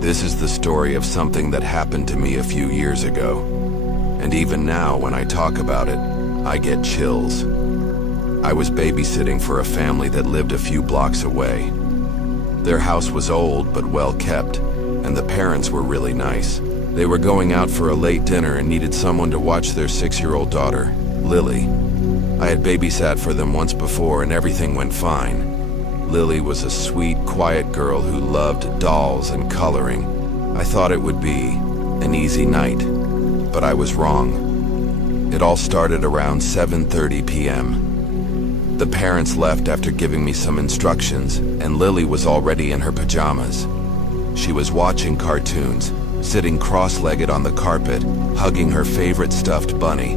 This is the story of something that happened to me a few years ago. And even now, when I talk about it, I get chills. I was babysitting for a family that lived a few blocks away. Their house was old but well kept, and the parents were really nice. They were going out for a late dinner and needed someone to watch their 6-year-old daughter, Lily. I had babysat for them once before and everything went fine. Lily was a sweet, quiet girl who loved dolls and coloring. I thought it would be an easy night, but I was wrong. It all started around 7:30 p.m. The parents left after giving me some instructions, and Lily was already in her pajamas. She was watching cartoons, sitting cross-legged on the carpet, hugging her favorite stuffed bunny.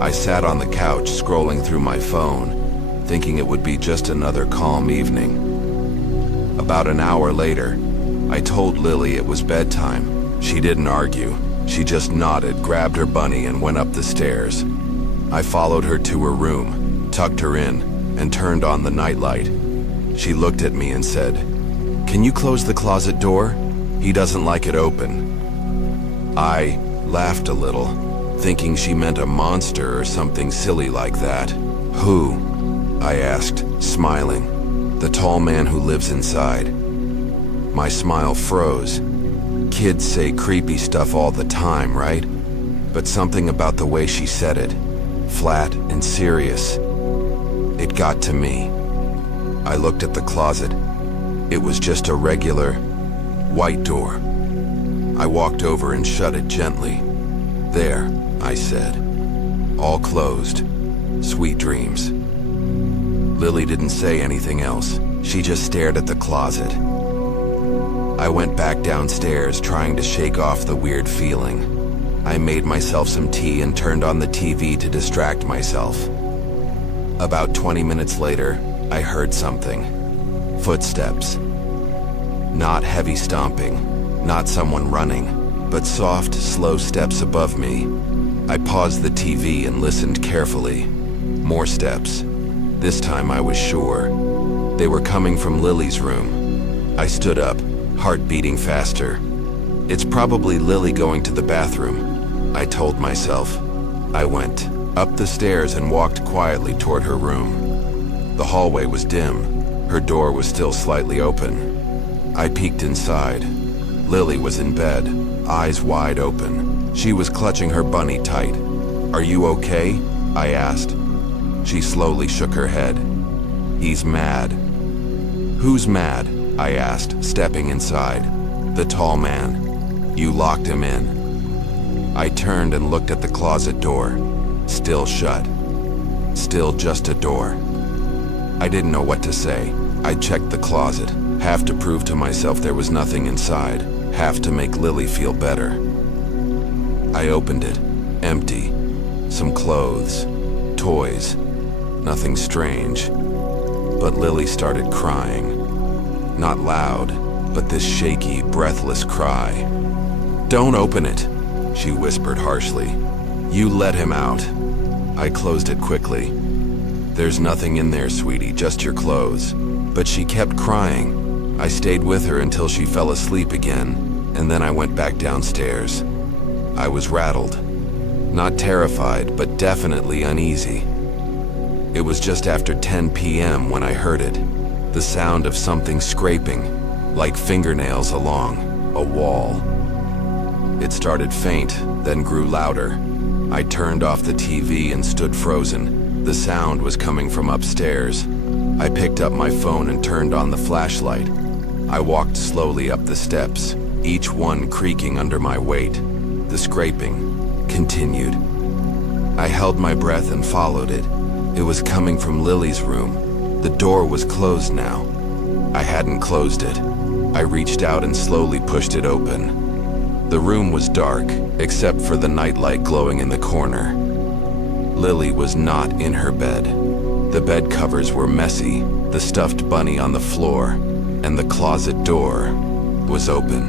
I sat on the couch scrolling through my phone, thinking it would be just another calm evening. About an hour later, I told Lily it was bedtime. She didn't argue. She just nodded, grabbed her bunny, and went up the stairs. I followed her to her room, tucked her in, and turned on the nightlight. She looked at me and said, "Can you close the closet door? He doesn't like it open." I laughed a little, thinking she meant a monster or something silly like that. "Who?" I asked, smiling. "The tall man who lives inside." My smile froze. Kids say creepy stuff all the time, right? But something about the way she said it, flat and serious, it got to me. I looked at the closet. It was just a regular, white door. I walked over and shut it gently. "There," I said. "All closed. Sweet dreams." Lily didn't say anything else. She just stared at the closet. I went back downstairs, trying to shake off the weird feeling. I made myself some tea and turned on the TV to distract myself. About 20 minutes later, I heard something. Footsteps. Not heavy stomping, not someone running, but soft, slow steps above me. I paused the TV and listened carefully. More steps. This time I was sure. They were coming from Lily's room. I stood up, heart beating faster. "It's probably Lily going to the bathroom," I told myself. I went up the stairs and walked quietly toward her room. The hallway was dim. Her door was still slightly open. I peeked inside. Lily was in bed, eyes wide open. She was clutching her bunny tight. "Are you okay?" I asked. She slowly shook her head. "He's mad." "Who's mad?" I asked, stepping inside. "The tall man. You locked him in." I turned and looked at the closet door. Still shut. Still just a door. I didn't know what to say. I checked the closet, half to prove to myself there was nothing inside, half to make Lily feel better. I opened it. Empty. Some clothes. Toys. Nothing strange. But Lily started crying. Not loud, but this shaky, breathless cry. "Don't open it," she whispered harshly. "You let him out." I closed it quickly. "There's nothing in there, sweetie, just your clothes." But she kept crying. I stayed with her until she fell asleep again, and then I went back downstairs. I was rattled. Not terrified, but definitely uneasy. It was just after 10 p.m. when I heard it. The sound of something scraping, like fingernails along a wall. It started faint, then grew louder. I turned off the TV and stood frozen. The sound was coming from upstairs. I picked up my phone and turned on the flashlight. I walked slowly up the steps, each one creaking under my weight. The scraping continued. I held my breath and followed it. It was coming from Lily's room. The door was closed now. I hadn't closed it. I reached out and slowly pushed it open. The room was dark, except for the nightlight glowing in the corner. Lily was not in her bed. The bed covers were messy, the stuffed bunny on the floor, and the closet door was open.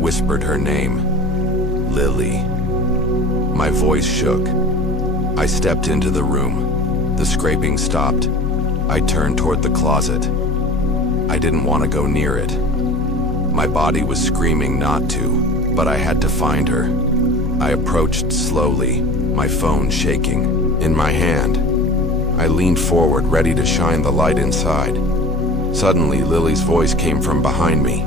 Whispered her name, Lily. My voice shook. I stepped into the room. The scraping stopped. I turned toward the closet. I didn't want to go near it. My body was screaming not to, but I had to find her. I approached slowly, my phone shaking in my hand. I leaned forward, ready to shine the light inside. Suddenly, Lily's voice came from behind me.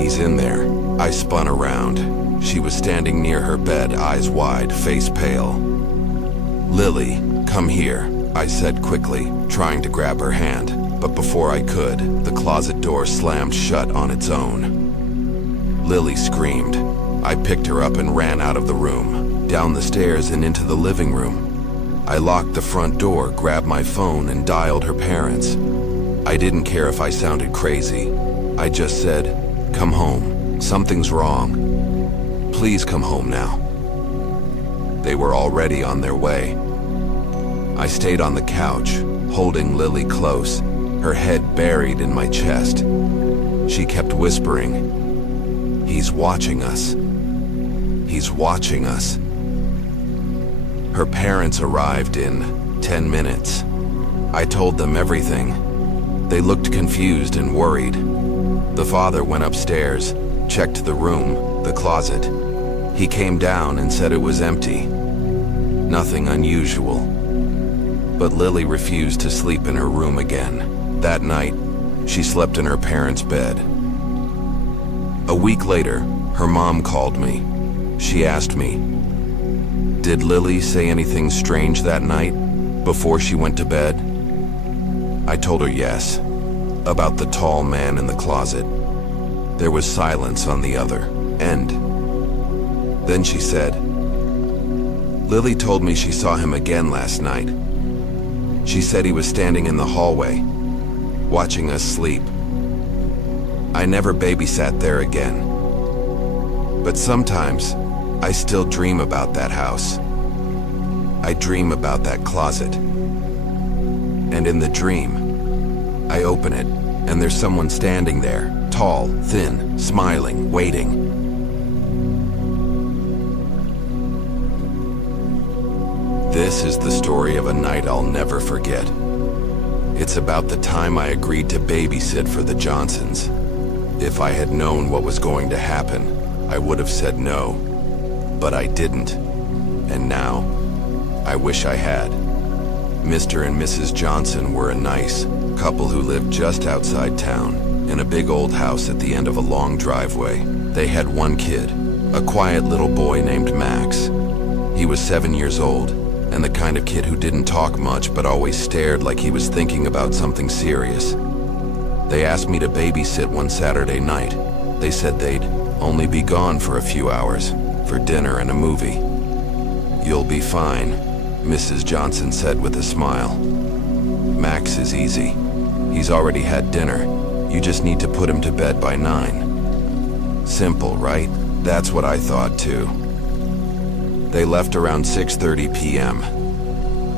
"He's in there." I spun around. She was standing near her bed, eyes wide, face pale. "Lily, come here," I said quickly, trying to grab her hand. But before I could, the closet door slammed shut on its own. Lily screamed. I picked her up and ran out of the room, down the stairs and into the living room. I locked the front door, grabbed my phone, and dialed her parents. I didn't care if I sounded crazy. I just said, "Come home. Something's wrong. Please come home now." They were already on their way. I stayed on the couch, holding Lily close, her head buried in my chest. She kept whispering, "He's watching us. He's watching us." Her parents arrived in 10 minutes. I told them everything. They looked confused and worried. The father went upstairs, checked the room, the closet. He came down and said it was empty. Nothing unusual. But Lily refused to sleep in her room again. That night, she slept in her parents' bed. A week later, her mom called me. She asked me, "Did Lily say anything strange that night, before she went to bed?" I told her yes, about the tall man in the closet. There was silence on the other end. Then she said, "Lily told me she saw him again last night. She said he was standing in the hallway, watching us sleep. I never babysat there again. But sometimes, I still dream about that house. I dream about that closet. And in the dream, I open it, and there's someone standing there, tall, thin, smiling, waiting." This is the story of a night I'll never forget. It's about the time I agreed to babysit for the Johnsons. If I had known what was going to happen, I would have said no. But I didn't. And now, I wish I had. Mr. and Mrs. Johnson were a nice couple who lived just outside town, in a big old house at the end of a long driveway. They had one kid, a quiet little boy named Max. He was 7 years old, and the kind of kid who didn't talk much but always stared like he was thinking about something serious. They asked me to babysit one Saturday night. They said they'd only be gone for a few hours, for dinner and a movie. "You'll be fine," Mrs. Johnson said with a smile. "Max is easy. He's already had dinner. You just need to put him to bed by 9. Simple, right? That's what I thought too. They left around 6:30 p.m.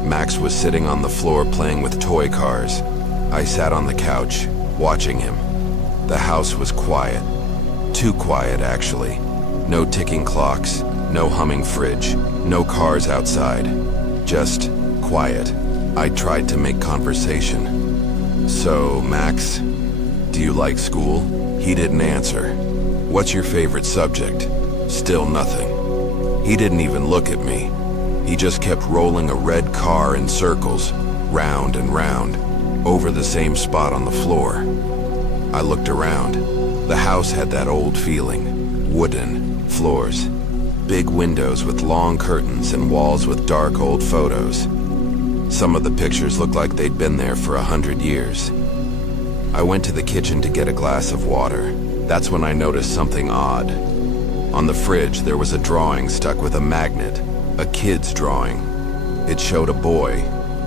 Max was sitting on the floor playing with toy cars. I sat on the couch, watching him. The house was quiet. Too quiet, actually. No ticking clocks, no humming fridge, no cars outside. Just quiet. I tried to make conversation. "So, Max, do you like school?" He didn't answer. "What's your favorite subject?" Still nothing. He didn't even look at me. He just kept rolling a red car in circles, round and round, over the same spot on the floor. I looked around. The house had that old feeling. Wooden floors, big windows with long curtains and walls with dark old photos. Some of the pictures looked like they'd been there for 100 years. I went to the kitchen to get a glass of water. That's when I noticed something odd. On the fridge, there was a drawing stuck with a magnet, a kid's drawing. It showed a boy,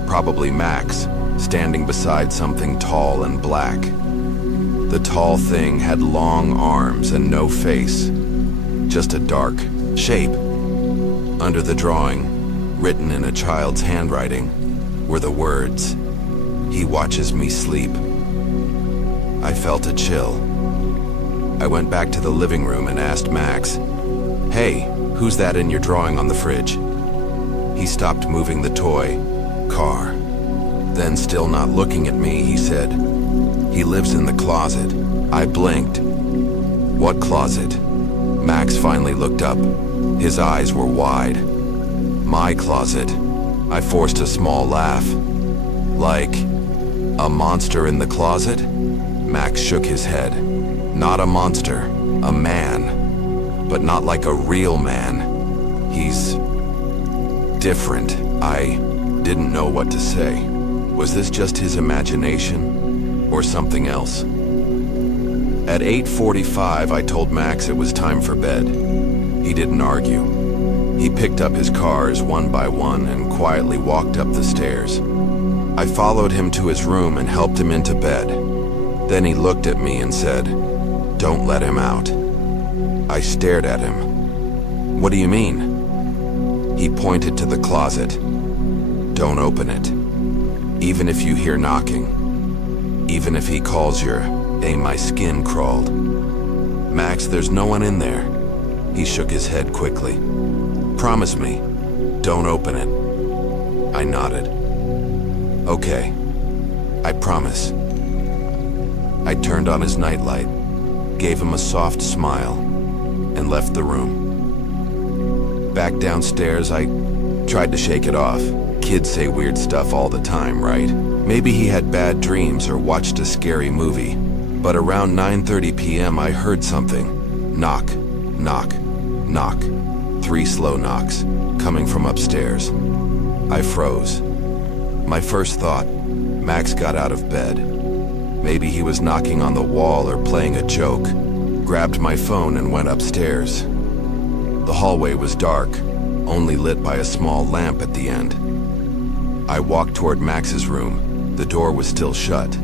probably Max, standing beside something tall and black. The tall thing had long arms and no face, just a dark shape. Under the drawing, written in a child's handwriting, were the words, "He watches me sleep." I felt a chill. I went back to the living room and asked Max, "Hey, who's that in your drawing on the fridge?" He stopped moving the toy car. Then, still not looking at me, he said, He lives in the closet. I blinked. What closet? Max finally looked up. His eyes were wide. My closet. I forced a small laugh. Like, a monster in the closet? Max shook his head. Not a monster, a man. But not like a real man. He's different. I didn't know what to say. Was this just his imagination or something else? At 8:45, I told Max it was time for bed. He didn't argue. He picked up his cars one by one and quietly walked up the stairs. I followed him to his room and helped him into bed. Then he looked at me and said, "Don't let him out." I stared at him. "What do you mean?" He pointed to the closet. "Don't open it. Even if you hear knocking. Even if he calls your name." My skin crawled. "Max, there's no one in there." He shook his head quickly. "Promise me, don't open it." I nodded. "Okay, I promise." I turned on his nightlight, gave him a soft smile, and left the room. Back downstairs, I tried to shake it off. Kids say weird stuff all the time, right? Maybe he had bad dreams or watched a scary movie. But around 9:30 p.m. I heard something. Knock, knock, knock. 3 slow knocks, coming from upstairs. I froze. My first thought, Max got out of bed. Maybe he was knocking on the wall or playing a joke. Grabbed my phone and went upstairs. The hallway was dark, only lit by a small lamp at the end. I walked toward Max's room. The door was still shut.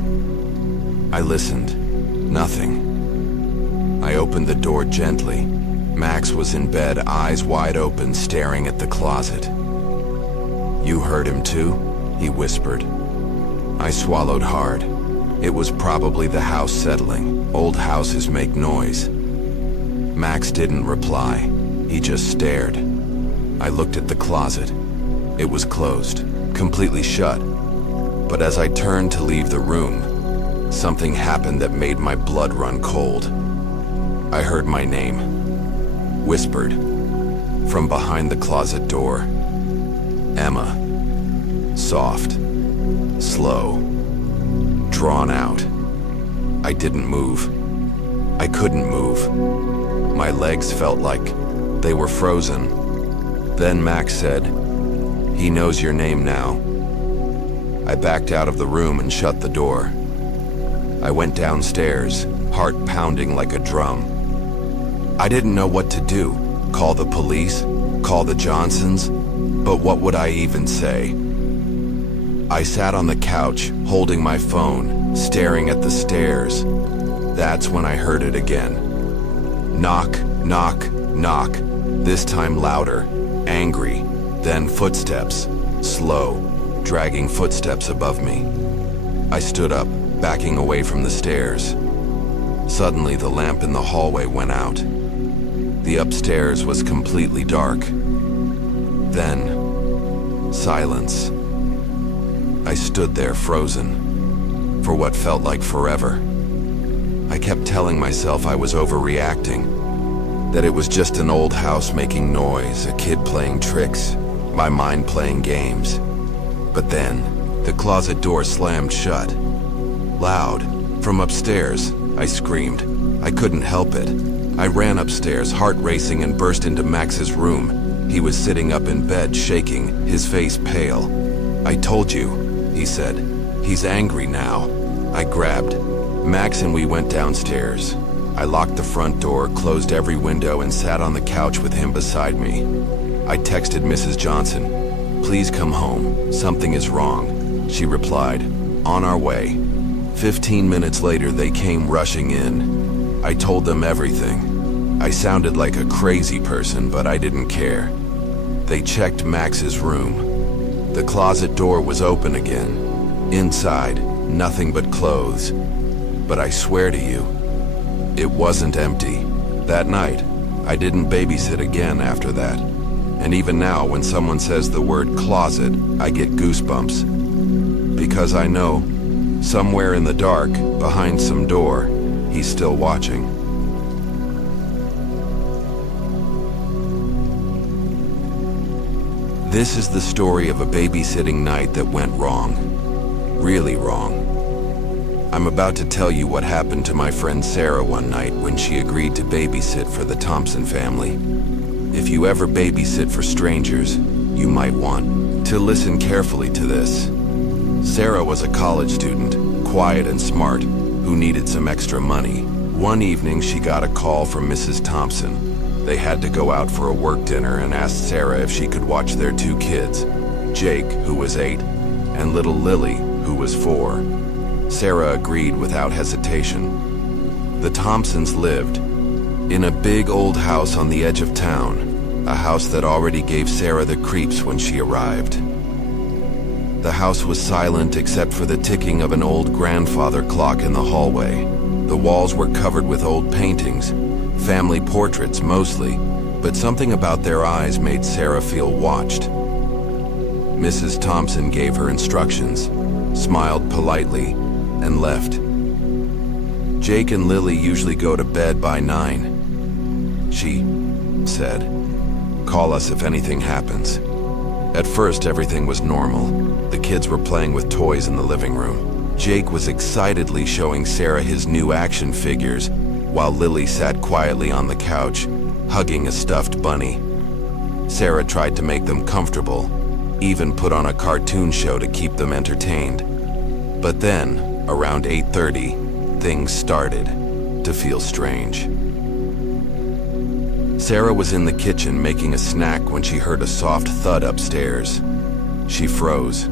I listened. Nothing. I opened the door gently. Max was in bed, eyes wide open, staring at the closet. "You heard him too?" he whispered. I swallowed hard. It was probably the house settling. Old houses make noise. Max didn't reply. He just stared. I looked at the closet. It was closed, completely shut. But as I turned to leave the room, something happened that made my blood run cold. I heard my name, whispered, from behind the closet door. Emma. Soft. Slow. Drawn out. I didn't move. I couldn't move. My legs felt like they were frozen. Then Max said, "He knows your name now." I backed out of the room and shut the door. I went downstairs, heart pounding like a drum. I didn't know what to do. Call the police? Call the Johnsons? But what would I even say? I sat on the couch, holding my phone, staring at the stairs. That's when I heard it again. Knock, knock, knock. This time louder, angry. Then footsteps, slow, dragging footsteps above me. I stood up, backing away from the stairs. Suddenly, the lamp in the hallway went out. The upstairs was completely dark. Then, silence. I stood there frozen, for what felt like forever. I kept telling myself I was overreacting, that it was just an old house making noise, a kid playing tricks, my mind playing games. But then, the closet door slammed shut. Loud, from upstairs, I screamed. I couldn't help it. I ran upstairs, heart racing, and burst into Max's room. He was sitting up in bed, shaking, his face pale. "I told you," he said. "He's angry now." I grabbed Max and we went downstairs. I locked the front door, closed every window, and sat on the couch with him beside me. I texted Mrs. Johnson, "Please come home. Something is wrong." She replied, "On our way." 15 minutes later, they came rushing in. I told them everything. I sounded like a crazy person, but I didn't care. They checked Max's room. The closet door was open again. Inside, nothing but clothes. But I swear to you, it wasn't empty. That night, I didn't babysit again after that. And even now, when someone says the word closet, I get goosebumps. Because I know Somewhere in the dark, behind some door, he's still watching. This is the story of a babysitting night that went wrong. Really wrong. I'm about to tell you what happened to my friend Sarah one night when she agreed to babysit for the Thompson family. If you ever babysit for strangers, you might want to listen carefully to this. Sarah was a college student, quiet and smart, who needed some extra money. One evening, she got a call from Mrs. Thompson. They had to go out for a work dinner and asked Sarah if she could watch their two kids, Jake, who was 8, and little Lily, who was 4. Sarah agreed without hesitation. The Thompsons lived in a big old house on the edge of town, a house that already gave Sarah the creeps when she arrived. The house was silent except for the ticking of an old grandfather clock in the hallway. The walls were covered with old paintings, family portraits mostly, but something about their eyes made Sarah feel watched. Mrs. Thompson gave her instructions, smiled politely, and left. Jake and Lily usually go to bed by 9. She said, "Call us if anything happens." At first, everything was normal. The kids were playing with toys in the living room. Jake was excitedly showing Sarah his new action figures, while Lily sat quietly on the couch, hugging a stuffed bunny. Sarah tried to make them comfortable, even put on a cartoon show to keep them entertained. But then, around 8:30, things started to feel strange. Sarah was in the kitchen making a snack when she heard a soft thud upstairs. She froze.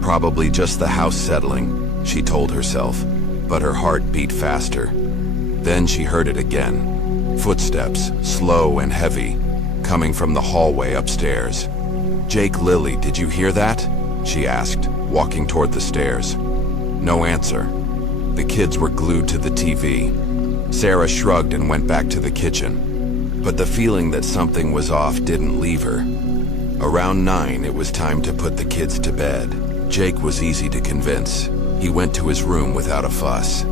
Probably just the house settling, she told herself, but her heart beat faster. Then she heard it again. Footsteps, slow and heavy, coming from the hallway upstairs. "Jake, Lily, did you hear that?" she asked, walking toward the stairs. No answer. The kids were glued to the TV. Sarah shrugged and went back to the kitchen. But the feeling that something was off didn't leave her. Around 9, it was time to put the kids to bed. Jake was easy to convince. He went to his room without a fuss.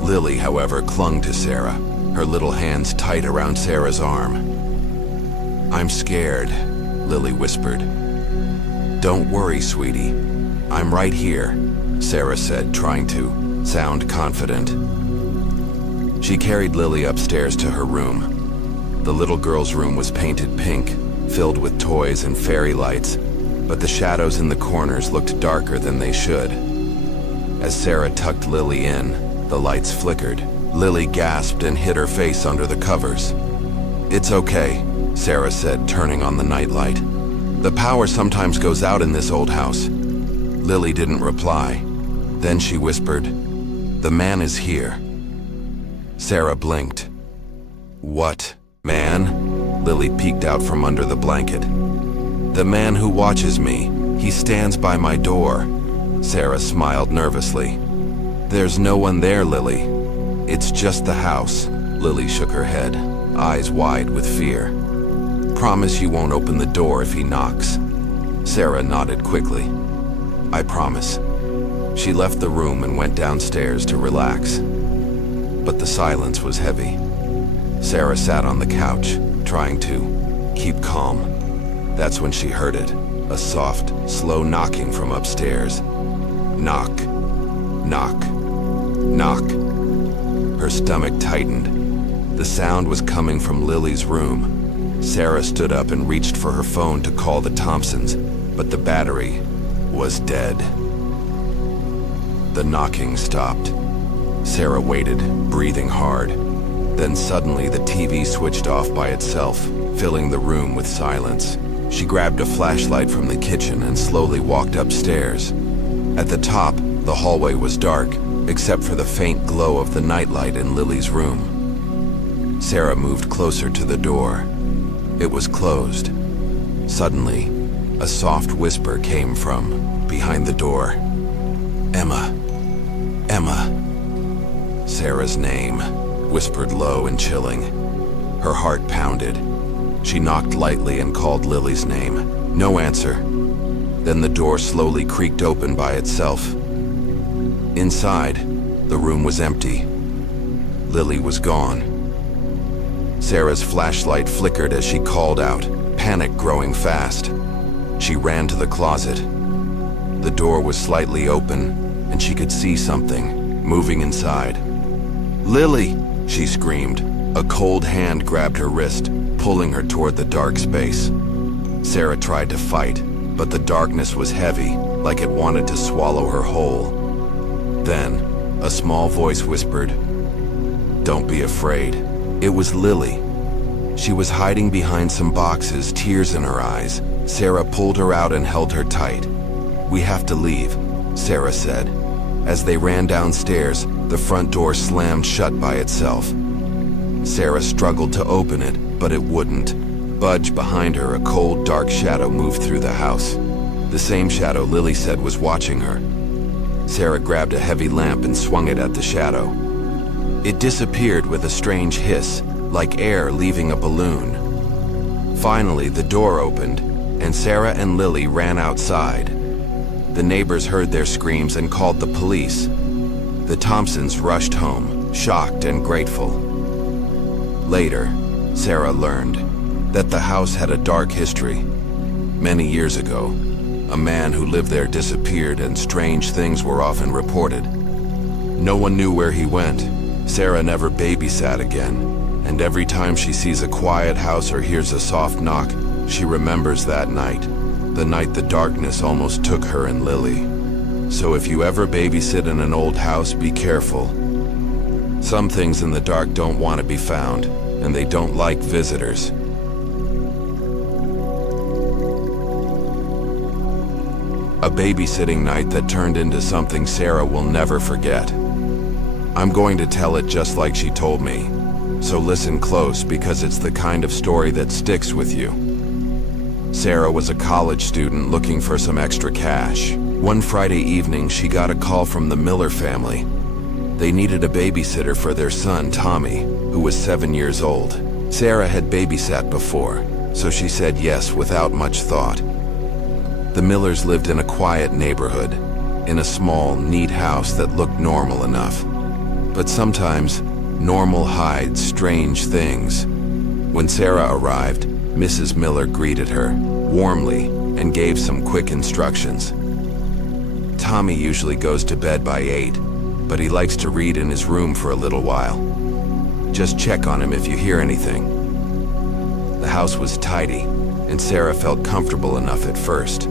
Lily, however, clung to Sarah, her little hands tight around Sarah's arm. "I'm scared," Lily whispered. "Don't worry, sweetie. I'm right here," Sarah said, trying to sound confident. She carried Lily upstairs to her room. The little girl's room was painted pink, filled with toys and fairy lights, but the shadows in the corners looked darker than they should. As Sarah tucked Lily in, the lights flickered. Lily gasped and hid her face under the covers. "It's okay," Sarah said, turning on the nightlight. "The power sometimes goes out in this old house." Lily didn't reply. Then she whispered, "The man is here." Sarah blinked. "What man?" Lily peeked out from under the blanket. "The man who watches me. He stands by my door." Sarah smiled nervously. "There's no one there, Lily. It's just the house." Lily shook her head, eyes wide with fear. "Promise you won't open the door if he knocks." Sarah nodded quickly. "I promise." She left the room and went downstairs to relax. But the silence was heavy. Sarah sat on the couch, trying to keep calm. That's when she heard it, a soft, slow knocking from upstairs. Knock, knock, knock. Her stomach tightened. The sound was coming from Lily's room. Sarah stood up and reached for her phone to call the Thompsons, but the battery was dead. The knocking stopped. Sarah waited, breathing hard. Then suddenly the TV switched off by itself, filling the room with silence. She grabbed a flashlight from the kitchen and slowly walked upstairs. At the top, the hallway was dark, except for the faint glow of the nightlight in Lily's room. Sarah moved closer to the door. It was closed. Suddenly, a soft whisper came from behind the door. "Emma, Emma." Sarah's name, whispered low and chilling. Her heart pounded. She knocked lightly and called Lily's name. No answer. Then the door slowly creaked open by itself. Inside, the room was empty. Lily was gone. Sarah's flashlight flickered as she called out, panic growing fast. She ran to the closet. The door was slightly open, and she could see something moving inside. "Lily!" she screamed. A cold hand grabbed her wrist, pulling her toward the dark space. Sarah tried to fight, but the darkness was heavy, like it wanted to swallow her whole. Then, a small voice whispered, "Don't be afraid." It was Lily. She was hiding behind some boxes, tears in her eyes. Sarah pulled her out and held her tight. "We have to leave," Sarah said. As they ran downstairs, the front door slammed shut by itself. Sarah struggled to open it, but it wouldn't budge. Behind her, a cold, dark shadow moved through the house. The same shadow Lily said was watching her. Sarah grabbed a heavy lamp and swung it at the shadow. It disappeared with a strange hiss, like air leaving a balloon. Finally, the door opened, and Sarah and Lily ran outside. The neighbors heard their screams and called the police. The Thompsons rushed home, shocked and grateful. Later, Sarah learned that the house had a dark history. Many years ago, a man who lived there disappeared and strange things were often reported. No one knew where he went. Sarah never babysat again, and every time she sees a quiet house or hears a soft knock, she remembers that night, the night the darkness almost took her and Lily. So if you ever babysit in an old house, be careful. Some things in the dark don't want to be found, and they don't like visitors. A babysitting night that turned into something Sarah will never forget. I'm going to tell it just like she told me, so listen close because it's the kind of story that sticks with you. Sarah was a college student looking for some extra cash. One Friday evening, she got a call from the Miller family. They needed a babysitter for their son, Tommy, who was 7 years old. Sarah had babysat before, so she said yes without much thought. The Millers lived in a quiet neighborhood, in a small, neat house that looked normal enough. But sometimes, normal hides strange things. When Sarah arrived, Mrs. Miller greeted her warmly and gave some quick instructions. Tommy usually goes to bed by 8, but he likes to read in his room for a little while. Just check on him if you hear anything. The house was tidy, and Sarah felt comfortable enough at first.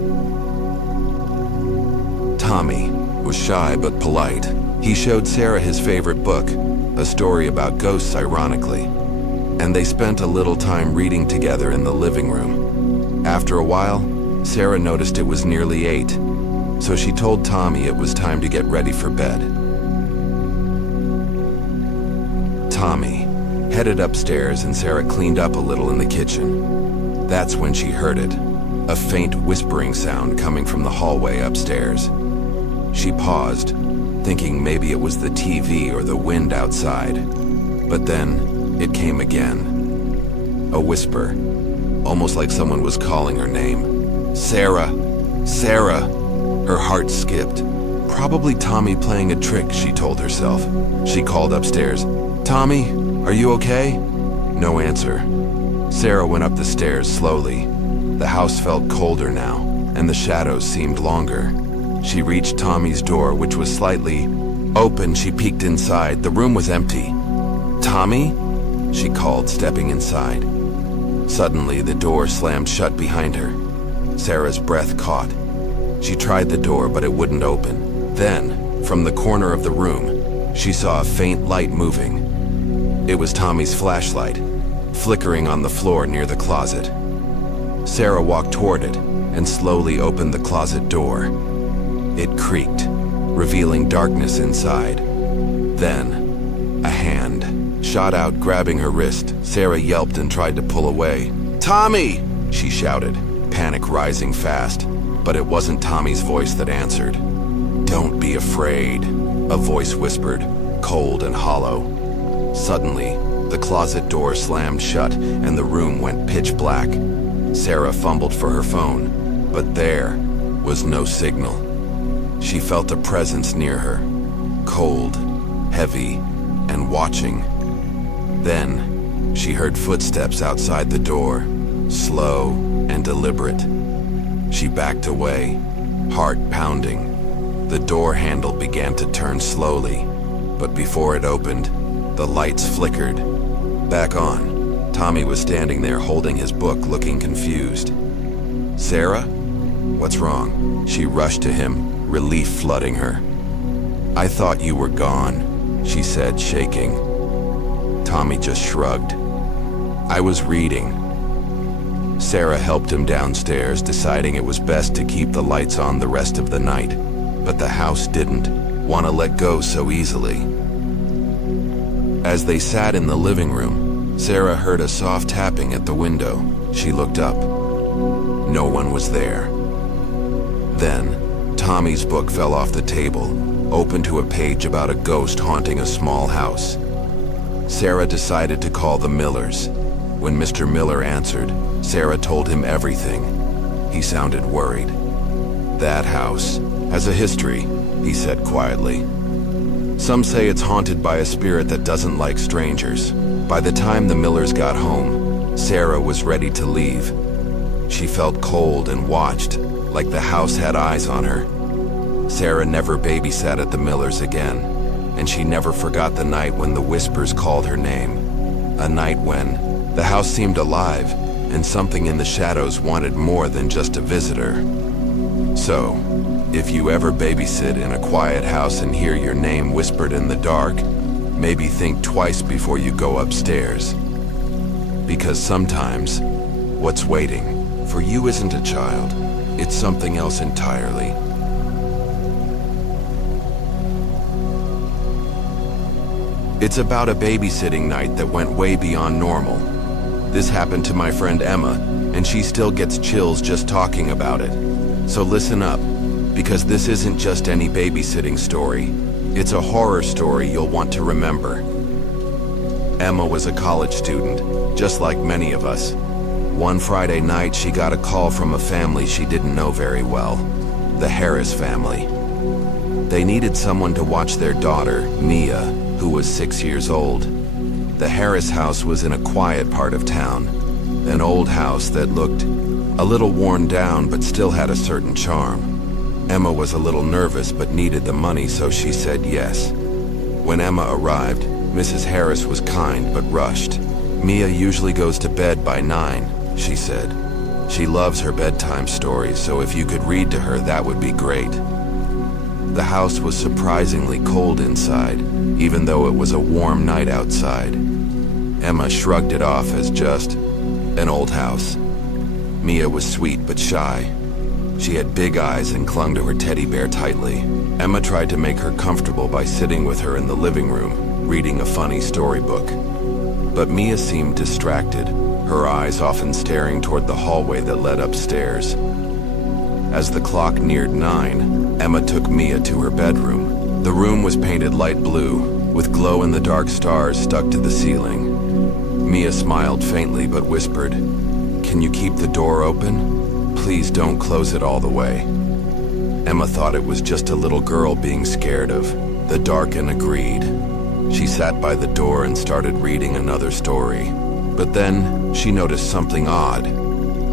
Tommy was shy but polite. He showed Sarah his favorite book, a story about ghosts, ironically, and they spent a little time reading together in the living room. After a while, Sarah noticed it was nearly 8, so she told Tommy it was time to get ready for bed. Tommy headed upstairs and Sarah cleaned up a little in the kitchen. That's when she heard it, a faint whispering sound coming from the hallway upstairs. She paused, thinking maybe it was the TV or the wind outside. But then it came again. A whisper, almost like someone was calling her name. "Sarah! Sarah!" Her heart skipped. Probably Tommy playing a trick, she told herself. She called upstairs. "Tommy, are you okay?" No answer. Sarah went up the stairs slowly. The house felt colder now, and the shadows seemed longer. She reached Tommy's door, which was slightly open. She peeked inside. The room was empty. "Tommy?" she called, stepping inside. Suddenly, the door slammed shut behind her. Sarah's breath caught. She tried the door, but it wouldn't open. Then, from the corner of the room, she saw a faint light moving. It was Tommy's flashlight, flickering on the floor near the closet. Sarah walked toward it and slowly opened the closet door. It creaked, revealing darkness inside. Then, a hand shot out, grabbing her wrist. Sarah yelped and tried to pull away. "Tommy!" she shouted, panic rising fast. But it wasn't Tommy's voice that answered. "Don't be afraid," a voice whispered, cold and hollow. Suddenly, the closet door slammed shut and the room went pitch black. Sarah fumbled for her phone, but there was no signal. She felt a presence near her, cold, heavy, and watching. Then, she heard footsteps outside the door, slow and deliberate. She backed away, heart pounding. The door handle began to turn slowly, but before it opened, the lights flickered. Back on, Tommy was standing there holding his book, looking confused. "Sarah? What's wrong?" She rushed to him, relief flooding her. "I thought you were gone," she said, shaking. Tommy just shrugged. "I was reading." Sarah helped him downstairs, deciding it was best to keep the lights on the rest of the night, but the house didn't want to let go so easily. As they sat in the living room, Sarah heard a soft tapping at the window. She looked up. No one was there. Then, Tommy's book fell off the table, open to a page about a ghost haunting a small house. Sarah decided to call the Millers. When Mr. Miller answered, Sarah told him everything. He sounded worried. "That house has a history," he said quietly. "Some say it's haunted by a spirit that doesn't like strangers." By the time the Millers got home, Sarah was ready to leave. She felt cold and watched, like the house had eyes on her. Sarah never babysat at the Millers again, and she never forgot the night when the whispers called her name. A night when the house seemed alive, and something in the shadows wanted more than just a visitor. So, if you ever babysit in a quiet house and hear your name whispered in the dark, maybe think twice before you go upstairs. Because sometimes, what's waiting for you isn't a child, it's something else entirely. It's about a babysitting night that went way beyond normal. This happened to my friend Emma, and she still gets chills just talking about it. So listen up, because this isn't just any babysitting story. It's a horror story you'll want to remember. Emma was a college student, just like many of us. One Friday night, she got a call from a family she didn't know very well, the Harris family. They needed someone to watch their daughter, Mia, who was 6 years old. The Harris house was in a quiet part of town, an old house that looked a little worn down but still had a certain charm. Emma was a little nervous but needed the money, so she said yes. When Emma arrived, Mrs. Harris was kind but rushed. "Mia usually goes to bed by 9, she said. "She loves her bedtime stories, so if you could read to her, that would be great." The house was surprisingly cold inside, even though it was a warm night outside. Emma shrugged it off as just an old house. Mia was sweet but shy. She had big eyes and clung to her teddy bear tightly. Emma tried to make her comfortable by sitting with her in the living room, reading a funny storybook. But Mia seemed distracted, her eyes often staring toward the hallway that led upstairs. As the clock neared 9, Emma took Mia to her bedroom. The room was painted light blue, with glow-in-the-dark stars stuck to the ceiling. Mia smiled faintly but whispered, "Can you keep the door open? Please don't close it all the way." Emma thought it was just a little girl being scared of the dark and agreed. She sat by the door and started reading another story. But then she noticed something odd.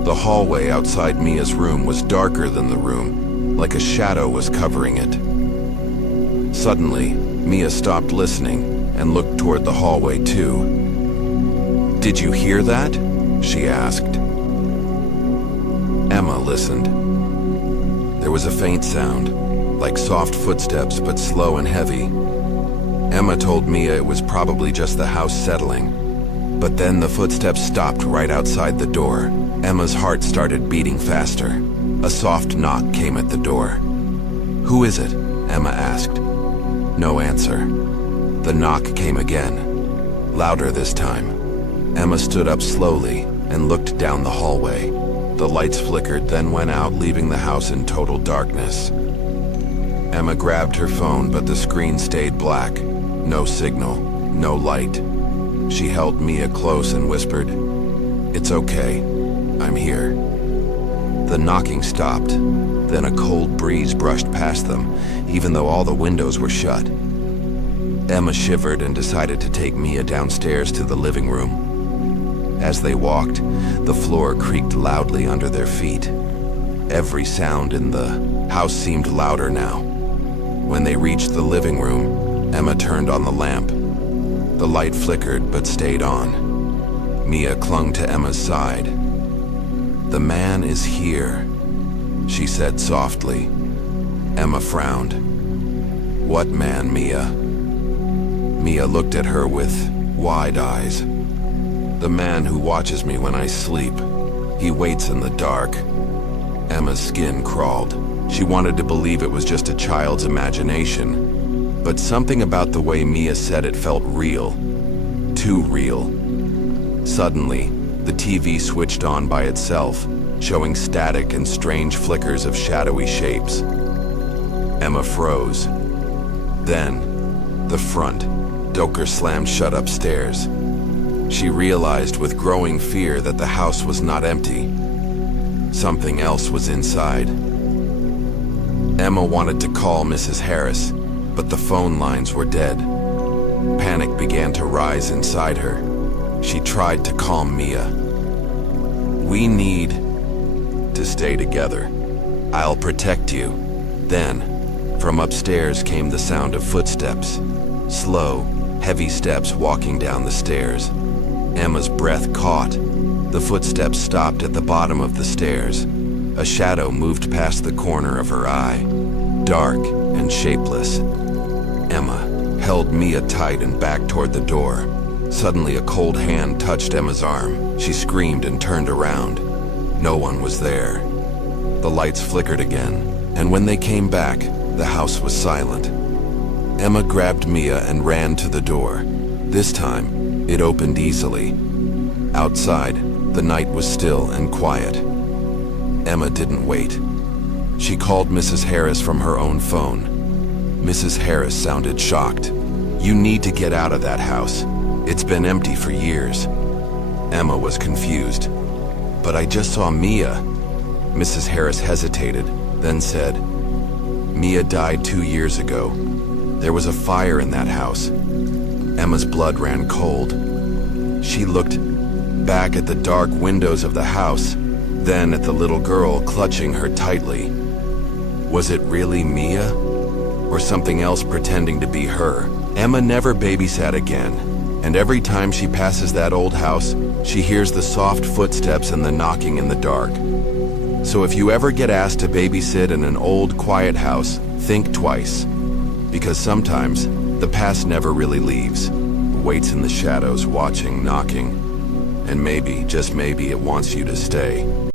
The hallway outside Mia's room was darker than the room, like a shadow was covering it. Suddenly, Mia stopped listening and looked toward the hallway too. "Did you hear that?" she asked. Emma listened. There was a faint sound, like soft footsteps but slow and heavy. Emma told Mia it was probably just the house settling. But then the footsteps stopped right outside the door. Emma's heart started beating faster. A soft knock came at the door. "Who is it?" Emma asked. No answer. The knock came again, louder this time. Emma stood up slowly and looked down the hallway. The lights flickered, then went out, leaving the house in total darkness. Emma grabbed her phone, but the screen stayed black. No signal, no light. She held Mia close and whispered, "It's okay, I'm here." The knocking stopped. Then a cold breeze brushed past them, even though all the windows were shut. Emma shivered and decided to take Mia downstairs to the living room. As they walked, the floor creaked loudly under their feet. Every sound in the house seemed louder now. When they reached the living room, Emma turned on the lamp. The light flickered but stayed on. Mia clung to Emma's side. "The man is here," she said softly. Emma frowned. "What man, Mia?" Mia looked at her with wide eyes. "The man who watches me when I sleep. He waits in the dark." Emma's skin crawled. She wanted to believe it was just a child's imagination, but something about the way Mia said it felt real. Too real. Suddenly, the TV switched on by itself, showing static and strange flickers of shadowy shapes. Emma froze. Then, the front door slammed shut upstairs. She realized with growing fear that the house was not empty. Something else was inside. Emma wanted to call Mrs. Harris, but the phone lines were dead. Panic began to rise inside her. She tried to calm Mia. "We need to stay together. I'll protect you." Then, from upstairs came the sound of footsteps. Slow, heavy steps walking down the stairs. Emma's breath caught. The footsteps stopped at the bottom of the stairs. A shadow moved past the corner of her eye, dark and shapeless. Emma held Mia tight and backed toward the door. Suddenly, a cold hand touched Emma's arm. She screamed and turned around. No one was there. The lights flickered again, and when they came back, the house was silent. Emma grabbed Mia and ran to the door. This time, it opened easily. Outside, the night was still and quiet. Emma didn't wait. She called Mrs. Harris from her own phone. Mrs. Harris sounded shocked. "You need to get out of that house. It's been empty for years." Emma was confused. "But I just saw Mia." Mrs. Harris hesitated, then said, "Mia died 2 years ago. There was a fire in that house." Emma's blood ran cold. She looked back at the dark windows of the house, then at the little girl clutching her tightly. Was it really Mia? Or something else pretending to be her? Emma never babysat again, and every time she passes that old house, she hears the soft footsteps and the knocking in the dark. So if you ever get asked to babysit in an old, quiet house, think twice. Because sometimes, the past never really leaves. It waits in the shadows, watching, knocking, and maybe, just maybe, it wants you to stay.